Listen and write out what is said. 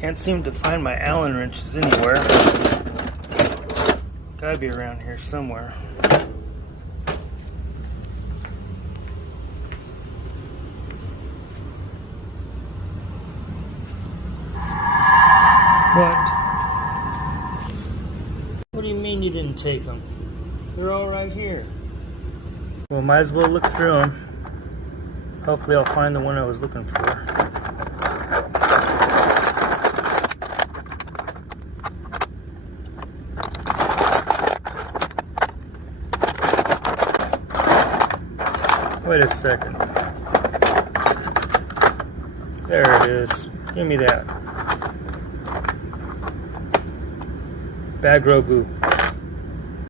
Can't seem to find my Allen wrenches anywhere. Gotta be around here somewhere. What? What do you mean you didn't take them? They're all right here. Well, might as well look through them. Hopefully I'll find the one I was looking for. Wait a second. There it is. Give me that. Bad Grogu.